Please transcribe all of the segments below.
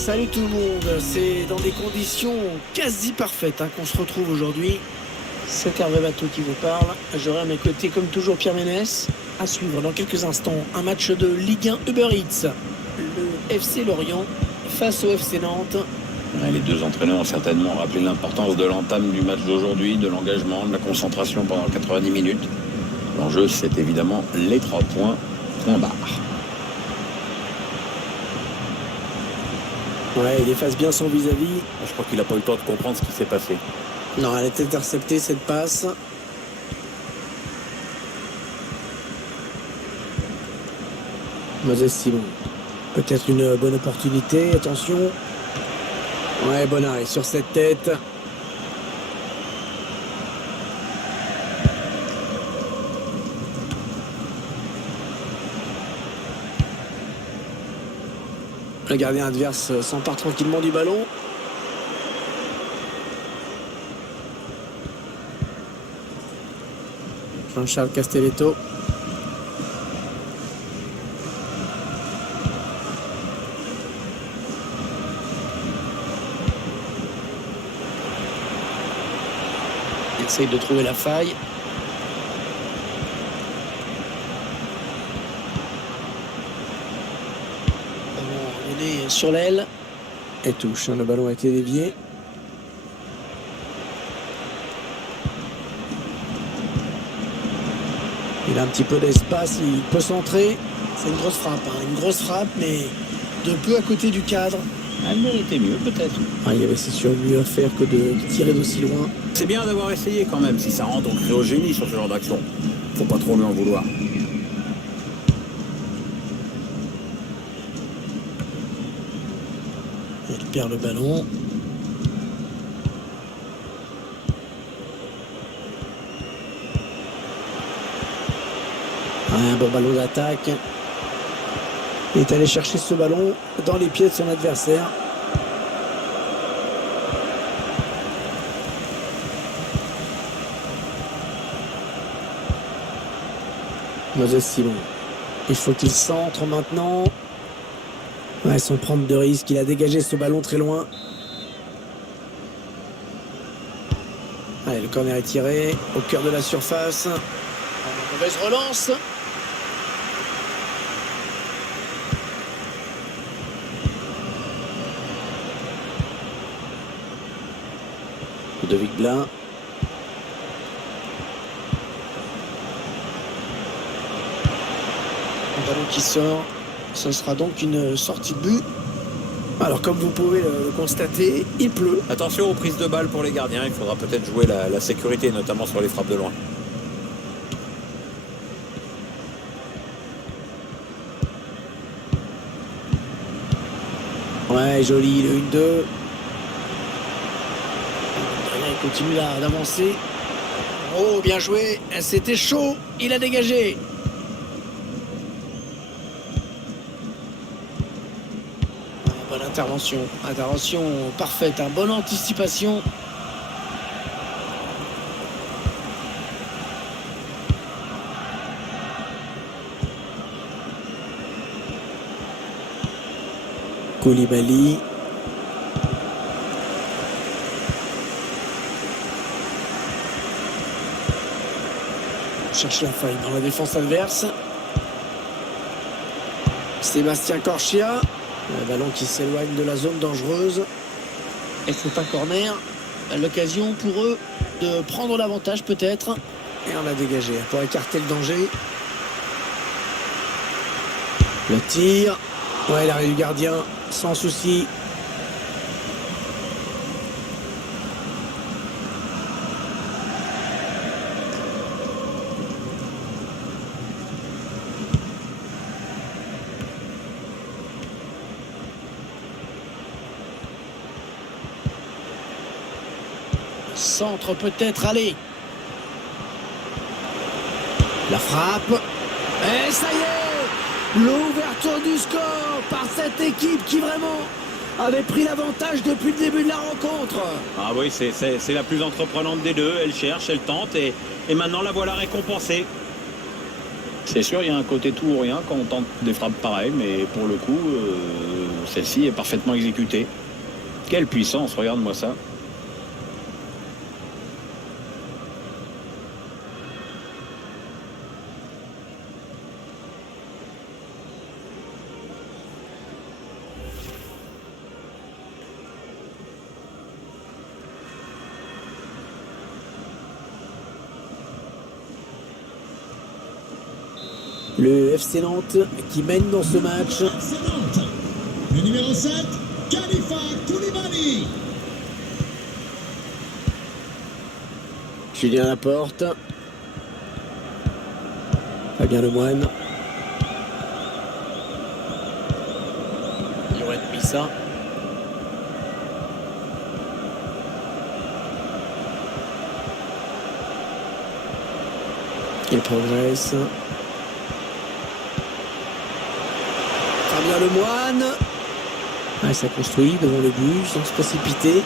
Salut tout le monde, c'est dans des conditions quasi parfaites qu'on se retrouve aujourd'hui. C'est Hervé Bateau qui vous parle. J'aurai à mes côtés comme toujours Pierre Ménès. À suivre dans quelques instants un match de Ligue 1 Uber Eats. Le FC Lorient face au FC Nantes. Ouais, les deux entraîneurs ont certainement rappelé l'importance de l'entame du match d'aujourd'hui, de l'engagement, de la concentration pendant 90 minutes. L'enjeu, c'est évidemment les 3 points, point barre. Ouais, il efface bien son vis-à-vis. Je crois qu'il n'a pas eu le temps de comprendre ce qui s'est passé. Non, elle est interceptée cette passe. Moses Simon. Peut-être une bonne opportunité, attention. Ouais, bon arrêt sur cette tête. Le gardien adverse s'empare tranquillement du ballon. Jean-Charles Castelletto. Il essaye de trouver la faille. On est sur l'aile. Et touche, le ballon a été dévié. Il a un petit peu d'espace, il peut centrer. C'est une grosse frappe, mais de peu à côté du cadre. Elle méritait mieux, peut-être. Il y avait c'est sûr mieux à faire que de tirer d'aussi loin. C'est bien d'avoir essayé quand même. Si ça rentre, on crée au génie sur ce genre d'action. Faut pas trop lui en vouloir. Il perd le ballon. Un bon ballon d'attaque. Il est allé chercher ce ballon dans les pieds de son adversaire. Moses Simon. Il faut qu'il centre maintenant. Ouais, sans prendre de risque, il a dégagé ce ballon très loin. Allez, le corner est tiré au cœur de la surface. Mauvaise relance. Ludovic Blas. Un ballon qui sort. Ce sera donc une sortie de but. Alors comme vous pouvez le constater, il pleut. Attention aux prises de balles pour les gardiens. Il faudra peut-être jouer la sécurité, notamment sur les frappes de loin. Ouais, joli, le 1-2. Il continue d'avancer. Oh, bien joué. C'était chaud. Il a dégagé. Bonne intervention. Intervention parfaite. Bonne anticipation. Koulibaly. On cherche la faille dans la défense adverse. Sébastien Corchia. Le ballon qui s'éloigne de la zone dangereuse. Et c'est un corner. L'occasion pour eux de prendre l'avantage peut-être. Et on l'a dégagé pour écarter le danger. Le tir. Ouais, l'arrêt du gardien, sans souci. Centre peut-être, allez. La frappe. Et ça y est, l'ouverture du score par cette équipe qui vraiment avait pris l'avantage depuis le début de la rencontre. Ah oui, c'est la plus entreprenante des deux. Elle cherche, elle tente et maintenant la voilà récompensée. C'est sûr, il y a un côté tout ou rien quand on tente des frappes pareilles, mais pour le coup, celle-ci est parfaitement exécutée. Quelle puissance, regarde-moi ça. Le FC Nantes qui mène dans ce match. Le numéro 7, Khalifa Koulibaly. Julien Laporte. Fabien Lemoine. Yoann Bissa. Il progresse. Fabien Lemoine. Ah, ça construit devant le but sans se précipiter.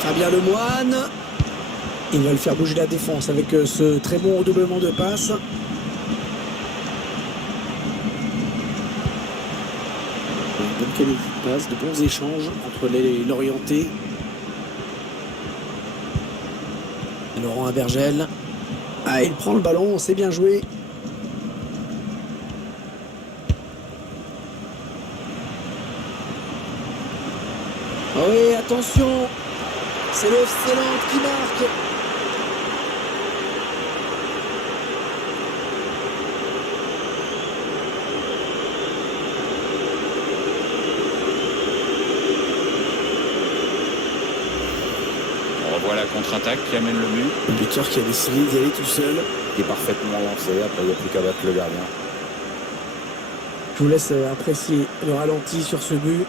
Fabien Lemoine. Ils veulent faire bouger la défense avec ce très bon redoublement de passes. Une bonne qualité de passe, de bons échanges entre les Lorientais. Laurent Abergel. Ah, il prend le ballon, c'est bien joué. Ah oui, attention, c'est le FC Nantes qui marque. On revoit la contre-attaque qui amène le but. Le buteur qui a décidé d'y aller tout seul. Qui est parfaitement lancé, après il n'y a plus qu'à battre le gardien. Je vous laisse apprécier le ralenti sur ce but.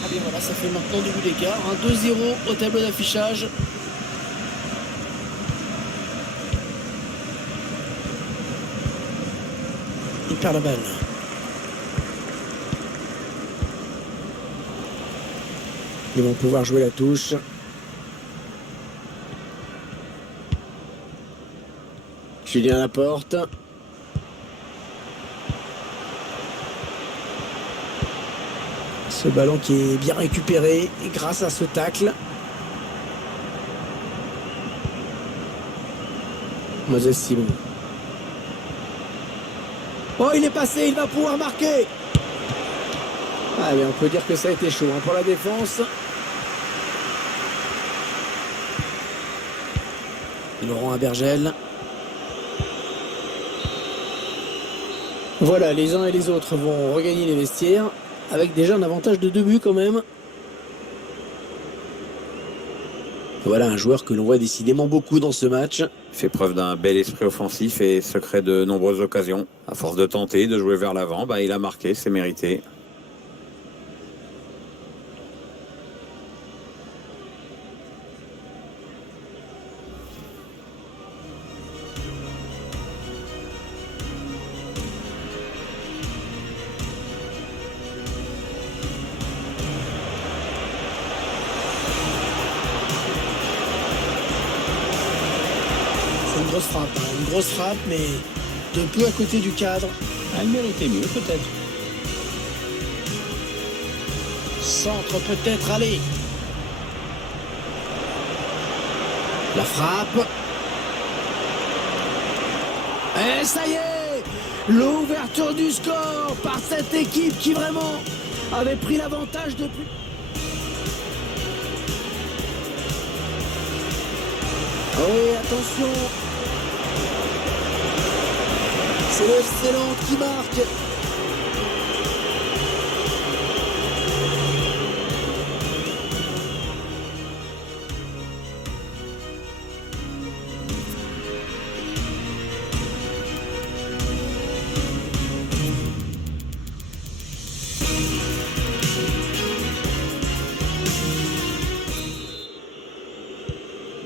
Ah bien voilà, ça fait maintenant du but d'écart. 2-0 au tableau d'affichage. Il perd la balle. Ils vont pouvoir jouer la touche. Julien Laporte. Ce ballon qui est bien récupéré et grâce à ce tacle. Moses Simon. Oh, il est passé, il va pouvoir marquer. Allez, on peut dire que ça a été chaud pour la défense. Laurent Abergel. Voilà, les uns et les autres vont regagner les vestiaires avec déjà un avantage de 2 buts quand même. Voilà un joueur que l'on voit décidément beaucoup dans ce match. Fait preuve d'un bel esprit offensif et se crée de nombreuses occasions. À force de tenter, de jouer vers l'avant, il a marqué, c'est mérité. Une grosse frappe, mais de peu à côté du cadre. Elle méritait mieux peut-être. Centre peut-être, allez. La frappe. Et ça y est, l'ouverture du score par cette équipe qui vraiment avait pris l'avantage depuis. Ah oui, attention. C'est le FC Nantes qui marque.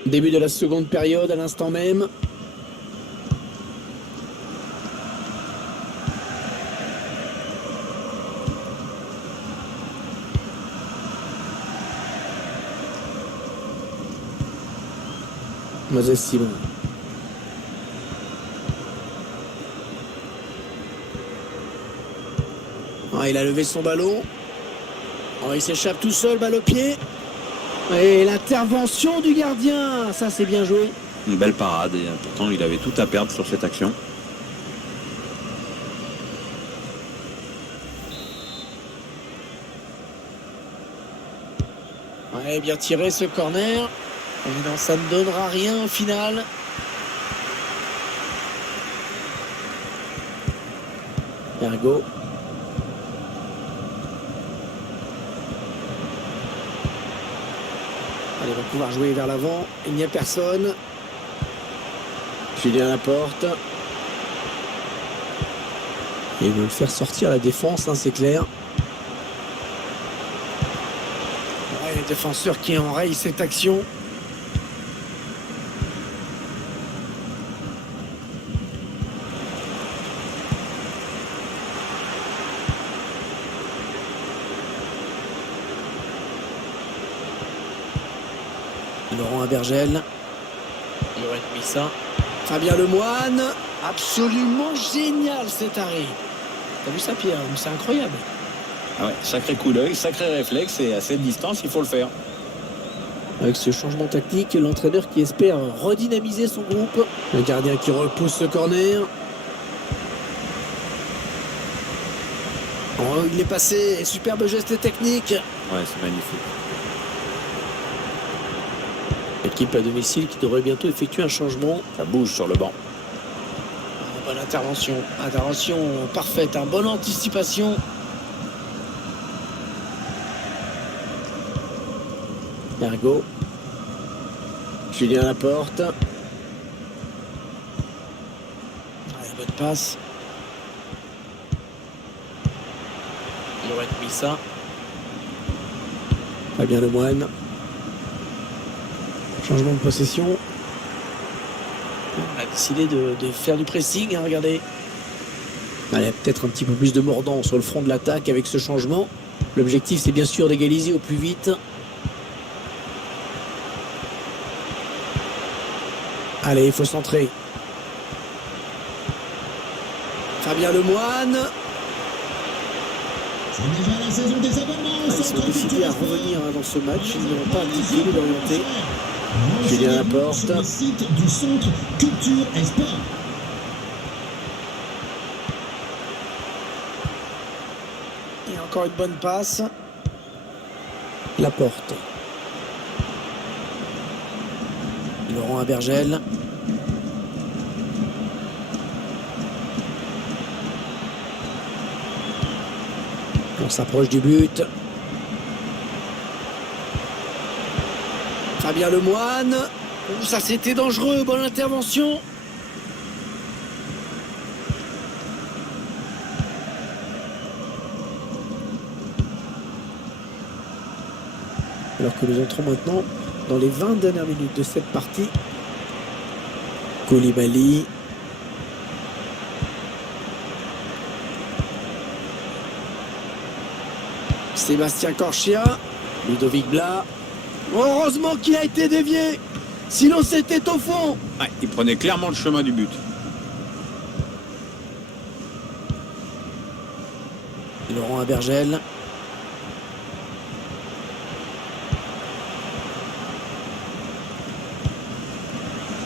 Début de la seconde période à l'instant même. Moses Simon. Ah, il a levé son ballon. Oh, il s'échappe tout seul, balle au pied. Et l'intervention du gardien, ça c'est bien joué. Une belle parade et pourtant il avait tout à perdre sur cette action. Ouais, bien tiré ce corner. Et non, ça ne donnera rien au final. Ergo. Allez, on va pouvoir jouer vers l'avant. Il n'y a personne. Julien Laporte. Et il veut le faire sortir la défense, hein, c'est clair. Ouais, les défenseurs qui enrayent cette action. Laurent Abergel. Yoann Missa. Fabien Lemoine. Absolument génial cet arrêt. T'as vu ça, Pierre? C'est incroyable. Ah ouais, sacré coup d'œil, sacré réflexe et à cette distance il faut le faire. Avec ce changement tactique, l'entraîneur qui espère redynamiser son groupe. Le gardien qui repousse ce corner. Oh, il est passé. Superbe geste technique. Ouais, c'est magnifique. L'équipe à domicile qui devrait bientôt effectuer un changement. Ça bouge sur le banc. Bonne intervention. Intervention parfaite. Bonne anticipation. Ergo. Julien Laporte. Bonne passe. Yoann Missa. Fabien Lemoine. Changement de possession. On a décidé de faire du pressing, hein, regardez. Allez, peut-être un petit peu plus de mordant sur le front de l'attaque avec ce changement. L'objectif, c'est bien sûr d'égaliser au plus vite. Allez, il faut centrer. Fabien Lemoine. C'est déjà la saison des abonnements. Ils sont décidés à revenir, hein, dans ce match. Ils n'ont pas abdiqué de l'orienter. Julien Laporte. Sur le site du centre Culture et Sport. Et encore une bonne passe. Laporte. Laurent Abergel. On s'approche du but. Fabien Lemoine. Oh, ça c'était dangereux. Bonne intervention. Alors que nous entrons maintenant dans les 20 dernières minutes de cette partie. Koulibaly. Sébastien Corchia. Ludovic Blas. Heureusement qu'il a été dévié. Sinon c'était au fond. Ouais, il prenait clairement le chemin du but. Laurent Abergel.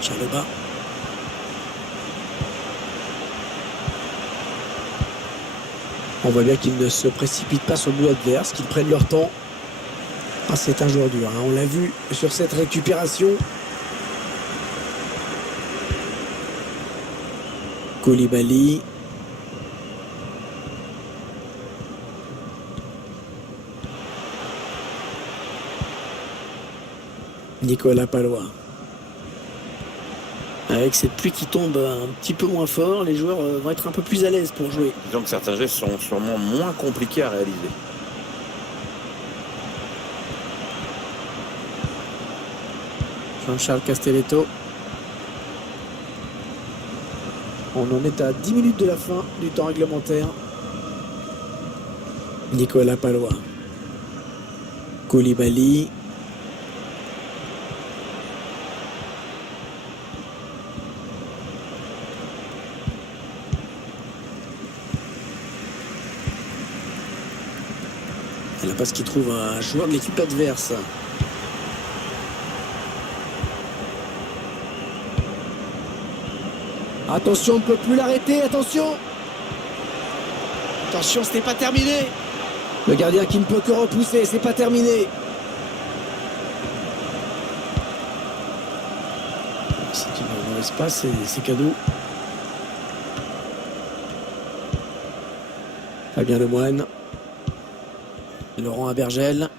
Chalobah. On voit bien qu'ils ne se précipitent pas sur le but adverse, qu'ils prennent leur temps. Ah, c'est un joueur dur, hein. On l'a vu sur cette récupération. Koulibaly. Nicolas Palois. Avec cette pluie qui tombe un petit peu moins fort, les joueurs vont être un peu plus à l'aise pour jouer. Donc certains gestes sont sûrement moins compliqués à réaliser. Jean-Charles Castelletto. On en est à 10 minutes de la fin du temps réglementaire. Nicolas Palois. Koulibaly. C'est la passe qui trouve un joueur de l'équipe adverse. Attention, on ne peut plus l'arrêter, attention. Attention, ce n'est pas terminé. Le gardien qui ne peut que repousser, c'est pas terminé. Si tu ne me laisses pas, c'est cadeau. Fabien Lemoine. Laurent Abergel.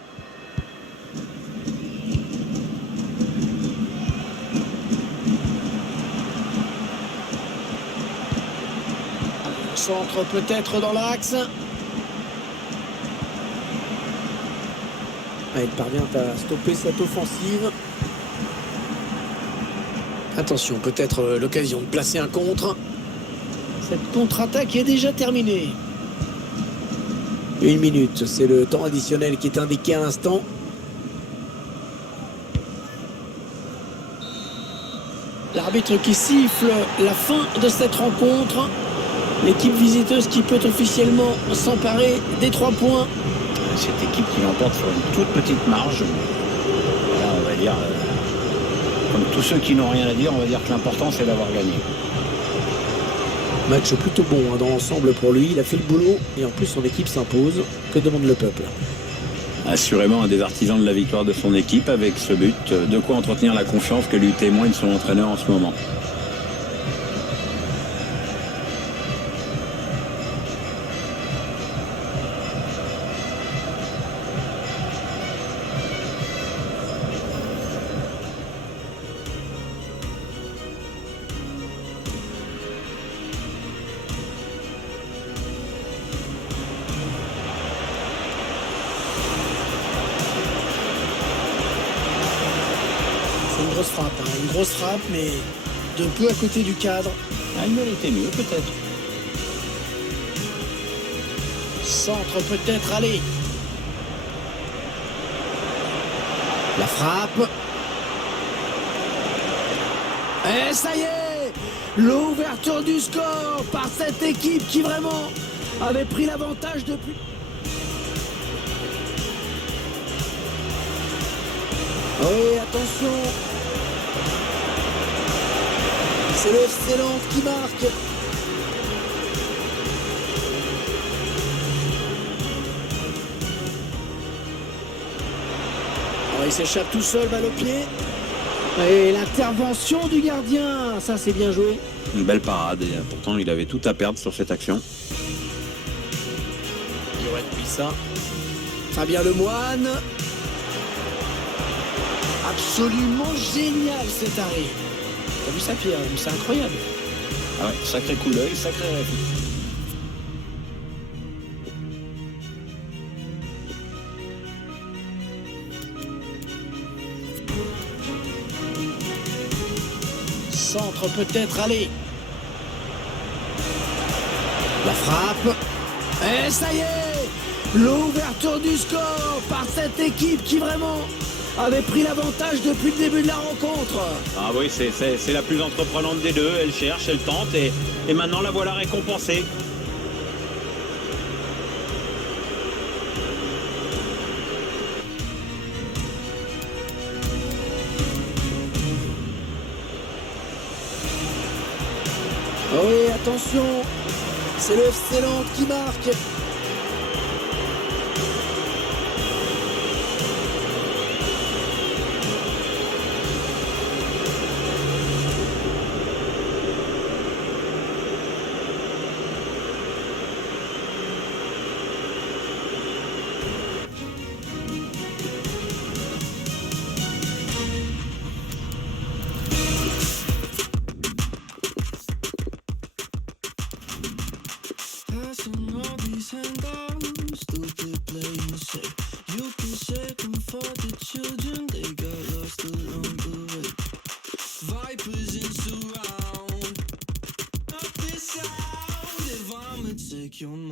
Centre peut-être dans l'axe. Il parvient à stopper cette offensive. Attention, peut-être l'occasion de placer un contre. Cette contre-attaque est déjà terminée. 1 minute, c'est le temps additionnel qui est indiqué à l'instant. L'arbitre qui siffle la fin de cette rencontre. L'équipe visiteuse qui peut officiellement s'emparer des 3 points. Cette équipe qui l'emporte sur une toute petite marge. Là, on va dire, comme tous ceux qui n'ont rien à dire, on va dire que l'important c'est d'avoir gagné. Match plutôt bon dans l'ensemble pour lui. Il a fait le boulot et en plus son équipe s'impose. Que demande le peuple? Assurément un des artisans de la victoire de son équipe avec ce but. De quoi entretenir la confiance que lui témoigne son entraîneur en ce moment. Une grosse frappe, mais de peu à côté du cadre. Il méritait mieux peut-être. Centre peut-être, allez. La frappe. Et ça y est, l'ouverture du score par cette équipe qui vraiment avait pris l'avantage depuis. Oui, attention. C'est le FC Lens qui marque. Alors, il s'échappe tout seul, balle au pied. Et l'intervention du gardien, ça c'est bien joué. Une belle parade et pourtant il avait tout à perdre sur cette action. Yoann Pissa. Fabien Lemoine. Absolument génial cet arrêt. T'as vu ça, Pierre? C'est incroyable. Ah ouais, sacré coup d'œil, sacré réflexe. Centre peut-être, allez. La frappe. Et ça y est, l'ouverture du score par cette équipe qui vraiment avait pris l'avantage depuis le début de la rencontre. Ah oui, c'est la plus entreprenante des deux. Elle cherche, elle tente et maintenant la voilà récompensée. Ah oui, attention, c'est le FC Lens qui marque. Passing all these handouts, stupid playing safe. You can shake them for the children, they got lost along the way. Vipers in surround of this sound, if I'ma take your